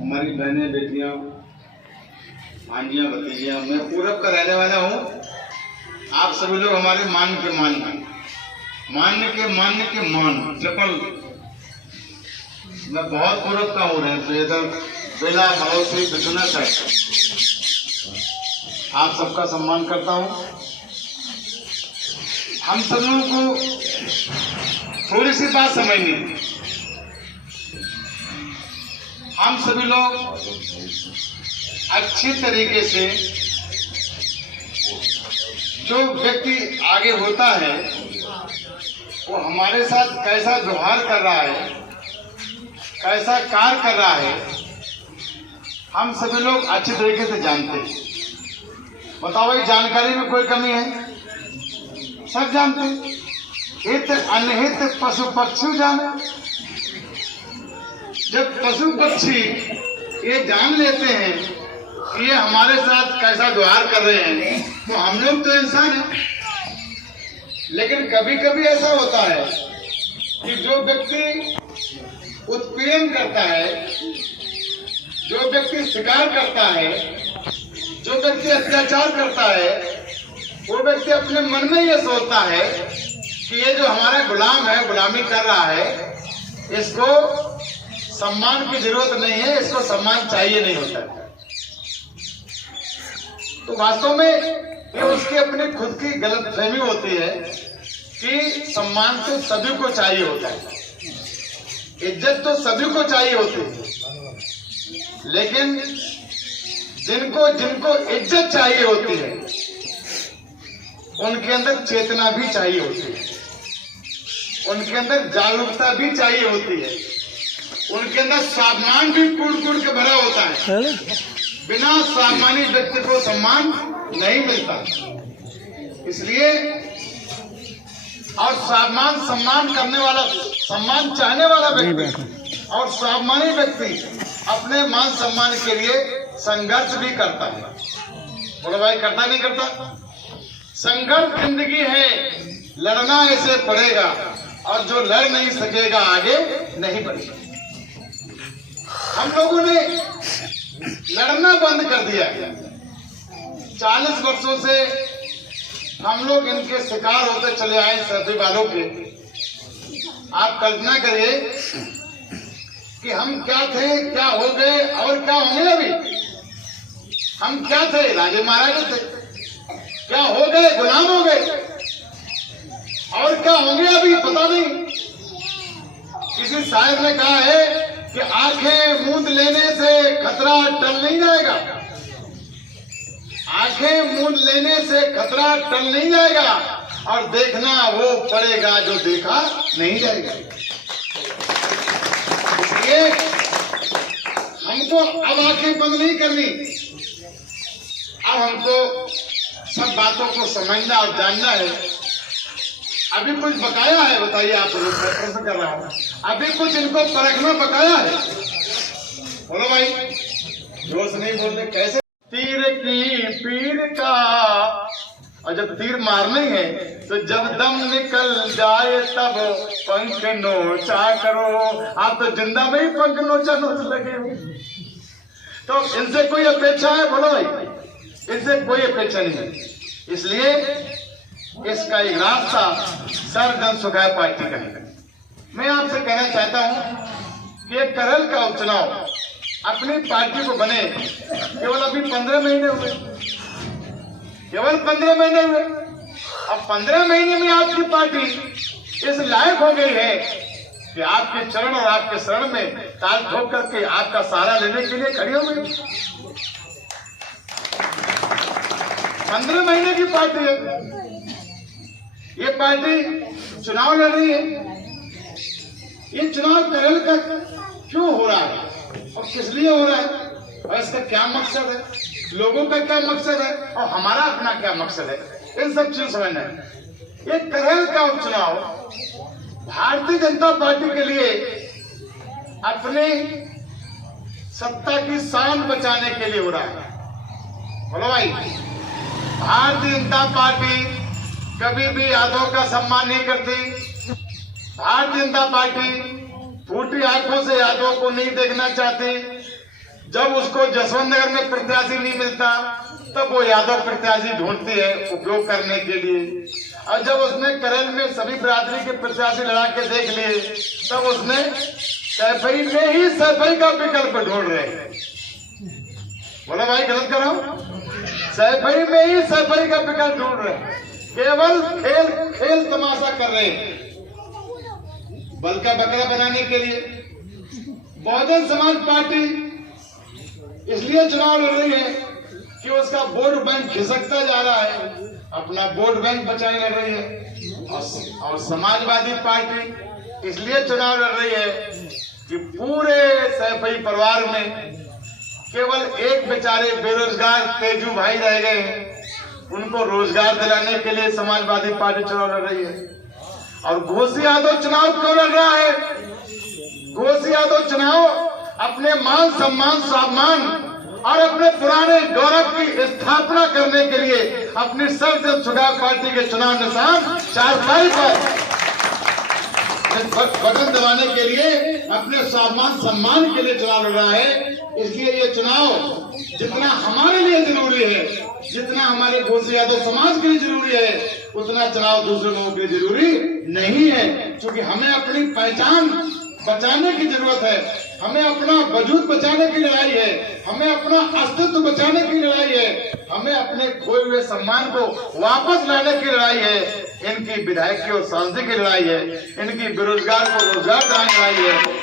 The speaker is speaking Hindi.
हमारी बहनें, बेटियां, भांजियां, भतीजियां, मैं पूरब का रहने वाला हूँ। आप सभी लोग हमारे मान के मान ट्रिपल। मैं बहुत पूरब का हूँ, बेदर बेला भरोसे बिजनेस है। आप सबका सम्मान करता हूँ। हम सब लोगों को थोड़ी सी बात समझनी है। हम सभी लोग अच्छी तरीके से, जो व्यक्ति आगे होता है वो हमारे साथ कैसा व्यवहार कर रहा है, कैसा कार्य कर रहा है, हम सभी लोग अच्छी तरीके से जानते हैं। बताओ भाई, जानकारी में कोई कमी है? सब जानते हैं। हित अनहित पशु पक्षी जाने। जब पशु पक्षी ये जान लेते हैं कि ये हमारे साथ कैसा व्यवहार कर रहे हैं, तो हम लोग तो इंसान हैं। लेकिन कभी कभी ऐसा होता है कि जो व्यक्ति उत्पीड़न करता है, जो व्यक्ति शिकार करता है, जो व्यक्ति अत्याचार करता है, वो व्यक्ति अपने मन में ये सोचता है कि ये जो हमारा गुलाम है, गुलामी कर रहा है, इसको सम्मान की जरूरत नहीं है, इसको सम्मान चाहिए नहीं होता है। तो वास्तव में ये उसकी अपनी खुद की गलतफहमी होती है कि सम्मान तो सभी को चाहिए होता है, इज्जत तो सभी को चाहिए होती है। लेकिन जिनको जिनको इज्जत चाहिए होती है, उनके अंदर चेतना भी चाहिए होती है, उनके अंदर जागरूकता भी चाहिए होती है, उनके अंदर स्वाभिमान भी कूड़ के भरा होता है। बिना स्वाभिमानी व्यक्ति को सम्मान नहीं मिलता। इसलिए और स्वाभिमान सम्मान करने वाला, सम्मान चाहने वाला व्यक्ति और स्वाभिमानी व्यक्ति अपने मान सम्मान के लिए संघर्ष भी करता है। बोलो भाई, करता नहीं करता? संघर्ष जिंदगी है, लड़ना ऐसे पड़ेगा, और जो लड़ नहीं सकेगा आगे नहीं बढ़ेगा। हम लोगों ने लड़ना बंद कर दिया है। 40 वर्षों से हम लोग इनके शिकार होते चले आए, सभी वालों के। आप कल्पना करिए कि हम क्या थे, क्या हो गए और क्या होंगे अभी। हम क्या थे? राजे महाराजे थे। क्या हो गए? गुलाम हो गए। और क्या होंगे अभी पता नहीं। किसी शायर ने कहा है कि आंखें मूंद लेने से खतरा टल नहीं जाएगा। आंखें मूंद लेने से खतरा टल नहीं जाएगा, और देखना वो पड़ेगा जो देखा नहीं जाएगा। इसलिए हमको अब आंखें बंद नहीं करनी। अब हमको सब बातों को समझना और जानना है। अभी कुछ बकाया है, बताइए आप लोग, प्रश्न कर रहा हूँ। अभी कुछ इनको परखना बकाया है। बोलो भाई, जोर से नहीं बोलते। कैसे? तीर की पीर का, और जब तीर मारनी है तो जब दम निकल जाए तब पंख नोचा करो। आप तो जिंदा में ही पंख नोच लगे हो। तो इनसे कोई अपेक्षा है? बोलो भाई, इनसे कोई अपेक्षा नहीं है। इसलिए इसका एक रास्ता सर्वजन सुखाय पार्टी का है। मैं आपसे कहना चाहता हूं कि करल का उपचुनाव अपनी पार्टी को बने केवल अभी 15 महीने हुए, केवल 15 महीने हुए। अब 15 महीने में आपकी पार्टी इस लायक हो गई है कि आपके चरण और आपके शरण में ताल ठोक करके आपका सहारा लेने के लिए खड़ी हो गई। 15 महीने की पार्टी है ये पार्टी। चुनाव लड़ रही है। ये चुनाव करल का क्यों हो रहा है और किस लिए हो रहा है, और इसका क्या मकसद है, लोगों का क्या मकसद है और हमारा अपना क्या मकसद है, इन सब चीज समझना है। ये करल का उपचुनाव भारतीय जनता पार्टी के लिए अपने सत्ता की शान बचाने के लिए हो रहा है। बोलो भाई, भारतीय जनता पार्टी कभी भी यादव का सम्मान नहीं करती। भारतीय जनता पार्टी फूटी आंखों से यादव को नहीं देखना चाहती। जब उसको जसवंत नगर में प्रत्याशी नहीं मिलता तब वो यादव प्रत्याशी ढूंढती है उपयोग करने के लिए, और जब उसने करेल में सभी बिरादरी के प्रत्याशी लड़ा के देख लिए तब उसने सैफई में ही सैफई का विकल्प ढूंढ रहे हैं। बोला भाई गलत कर रहा हूं? सैफई में ही सैफई का विकल्प ढूंढ रहे हैं, केवल खेल तमाशा कर रहे हैं बल का बकरा बनाने के लिए। बहुजन समाज पार्टी इसलिए चुनाव लड़ रही है कि उसका वोट बैंक खिसकता जा रहा है, अपना वोट बैंक बचाने लड़ रही है। और समाजवादी पार्टी इसलिए चुनाव लड़ रही है कि पूरे सैफई परिवार में केवल एक बेचारे बेरोजगार तेजू भाई रह गए हैं, उनको रोजगार दिलाने के लिए समाजवादी पार्टी चुनाव लड़ रही है। और घोसी यादव चुनाव क्यों लड़ रहा है? घोसी यादव चुनाव अपने मान सम्मान स्वाभिमान और अपने पुराने गौरव की स्थापना करने के लिए अपनी सर्वजन सुधार पार्टी के चुनाव निशान चारपाई पर बटन दबाने के लिए, अपने स्वाभिमान सम्मान के लिए चुनाव लड़ रहा है। इसलिए ये चुनाव जितना हमारे लिए जरूरी है, जितना हमारे घोसी यादव समाज के लिए जरूरी है, उतना चुनाव दूसरे लोगों के लिए जरूरी नहीं है। क्योंकि हमें अपनी पहचान बचाने की जरूरत है, हमें अपना वजूद बचाने की लड़ाई है, हमें अपना अस्तित्व बचाने की लड़ाई है, हमें अपने खोए हुए सम्मान को वापस लाने की लड़ाई है। इनकी विधायकी और सांसद की लड़ाई है, इनकी बेरोजगार को रोजगार दिलाने की लड़ाई है।